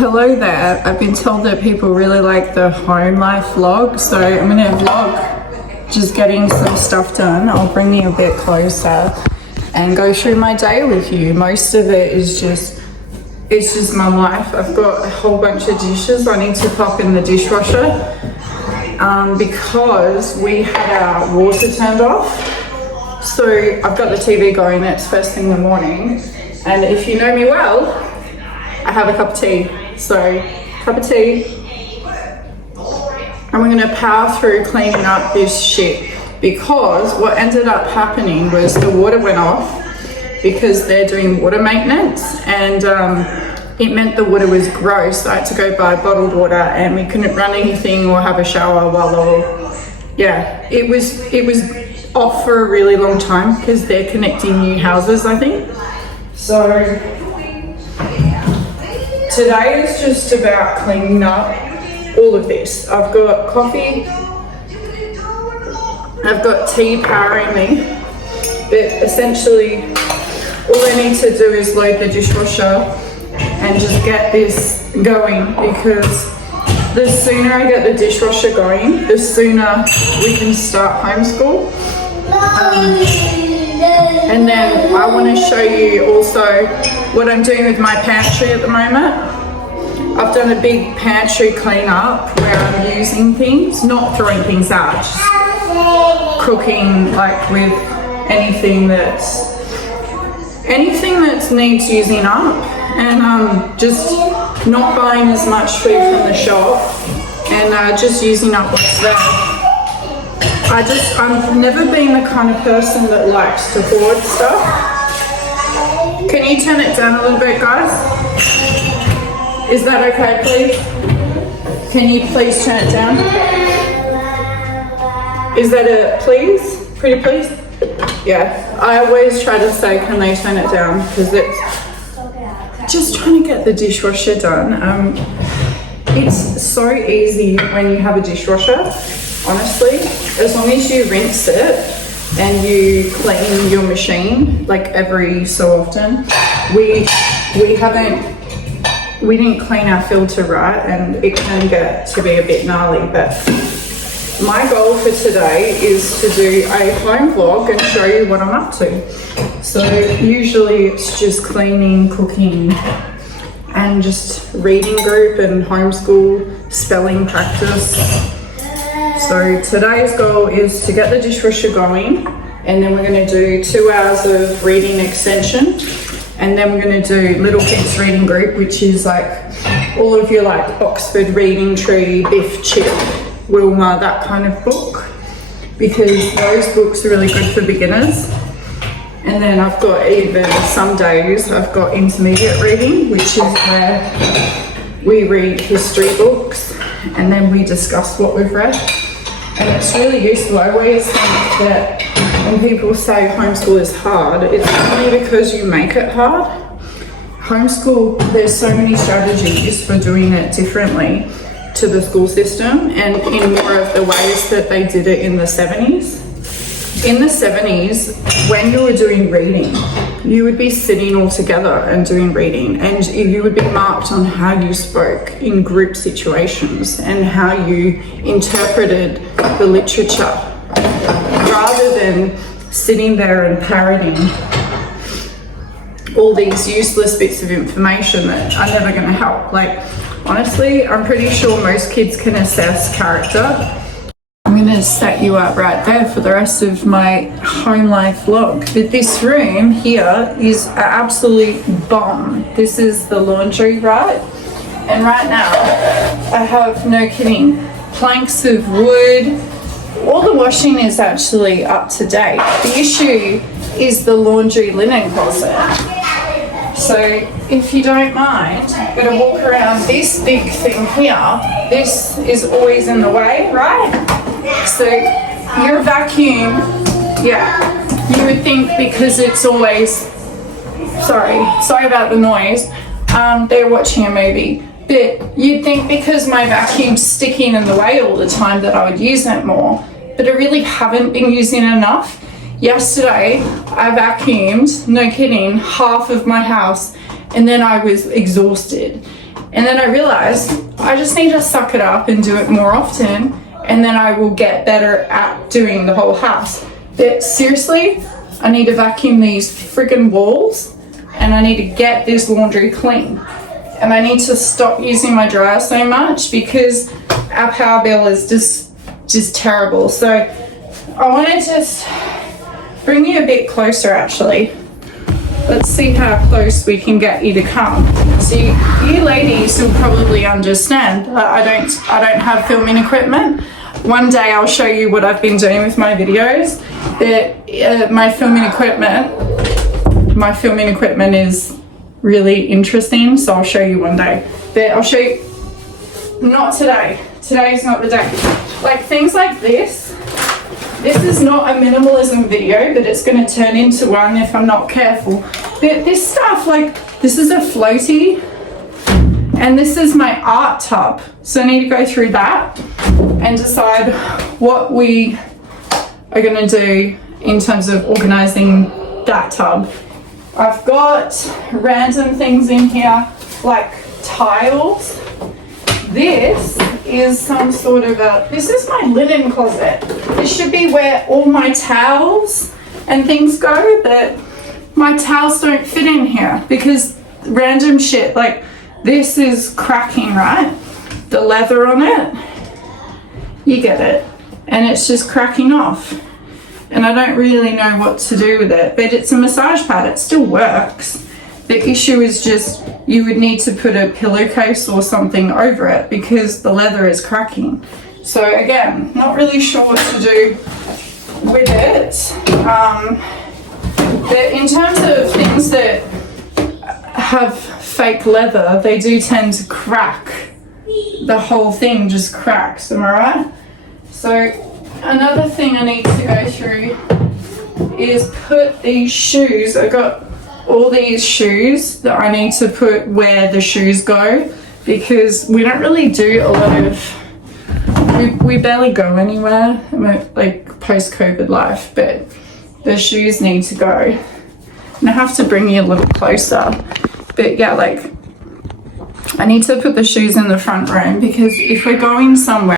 hello there. I've been told that people really like the home life vlog, so I'm gonna vlog just getting some stuff done. I'll bring you a bit closer and go through my day with you. Most of it is it's just my life. I've got a whole bunch of dishes I need to pop in the dishwasher because we had our water turned off. So I've got the TV going, it's first thing in the morning, and if you know me well, I have a cup of tea. So, cup of tea, and we're gonna power through cleaning up this shit, because what ended up happening was the water went off because they're doing water maintenance, and it meant the water was gross. I had to go buy bottled water, and we couldn't run anything or have a shower while it was off for a really long time because they're connecting new houses, I think. So today is just about cleaning up all of this. I've got coffee, I've got tea powering me, but essentially all I need to do is load the dishwasher and just get this going, because the sooner I get the dishwasher going, the sooner we can start homeschool. And then I want to show you also what I'm doing with my pantry at the moment. I've done a big pantry cleanup where I'm using things, not throwing things out, just cooking like with anything that needs using up, and just not buying as much food from the shop, and just using up what's there. I've never been the kind of person that likes to hoard stuff. Can you turn it down a little bit, guys? Is that okay, please? Can you please turn it down? Is that a please? Pretty please? Yeah, I always try to say, can they turn it down? Because it's just trying to get the dishwasher done. It's so easy when you have a dishwasher, honestly. As long as you rinse it and you clean your machine like every so often. We didn't clean our filter right, and it can get to be a bit gnarly, but my goal for today is to do a home vlog and show you what I'm up to. So usually it's just cleaning, cooking, and just reading group and homeschool, spelling practice. So today's goal is to get the dishwasher going, and then we're going to do 2 hours of reading extension, and then we're going to do Little Kids Reading Group, which is like all of your like Oxford Reading Tree, Biff, Chip, Wilma, that kind of book, because those books are really good for beginners. And then I've got, even some days I've got intermediate reading, which is where we read history books and then we discuss what we've read. And it's really useful. I always think that when people say homeschool is hard, it's only because you make it hard. Homeschool, there's so many strategies for doing it differently to the school system, and in more of the ways that they did it in the 70s. In the 70s, when you were doing reading, you would be sitting all together and doing reading, and you would be marked on how you spoke in group situations and how you interpreted the literature, rather than sitting there and parroting all these useless bits of information that are never going to help. Like, honestly, I'm pretty sure most kids can assess character. I'm going to set you up right there for the rest of my home life vlog. But this room here is an absolute bomb. This is the laundry, right? And right now, I have, no kidding, planks of wood. All the washing is actually up to date. The issue is the laundry linen closet. So if you don't mind, I'm going to walk around this big thing here. This is always in the way, right? So your vacuum, yeah, you would think because it's always, sorry about the noise, they're watching a movie. But you'd think because my vacuum's sticking in the way all the time that I would use it more. But I really haven't been using it enough. Yesterday, I vacuumed, no kidding, half of my house, and then I was exhausted. And then I realized I just need to suck it up and do it more often, and then I will get better at doing the whole house. But seriously, I need to vacuum these friggin' walls, and I need to get this laundry clean. And I need to stop using my dryer so much because our power bill is just terrible. So I wanted to bring you a bit closer actually. Let's see how close we can get you to come. So you ladies will probably understand that I don't have filming equipment. One day I'll show you what I've been doing with my videos. That my filming equipment is really interesting, so I'll show you one day. But I'll show you, not today. Today's not the day. Like things like this. This is not a minimalism video, but it's going to turn into one if I'm not careful. But this stuff, like, this is a floaty, and this is my art tub. So I need to go through that and decide what we are going to do in terms of organizing that tub. I've got random things in here, like tiles. This is some sort of this is my linen closet. This should be where all my towels and things go, but my towels don't fit in here because random shit, like this is cracking, right? The leather on it, you get it, and it's just cracking off. And I don't really know what to do with it, but it's a massage pad, it still works. The issue is just you would need to put a pillowcase or something over it because the leather is cracking. So again, not really sure what to do with it. But in terms of things that have fake leather, they do tend to crack. The whole thing just cracks, am I right? So another thing I need to go through is put these shoes. I got all these shoes that I need to put where the shoes go because we don't really do a lot of, we barely go anywhere, like post-COVID life, but the shoes need to go. And I have to bring you a little closer. But yeah, like I need to put the shoes in the front room because if we're going somewhere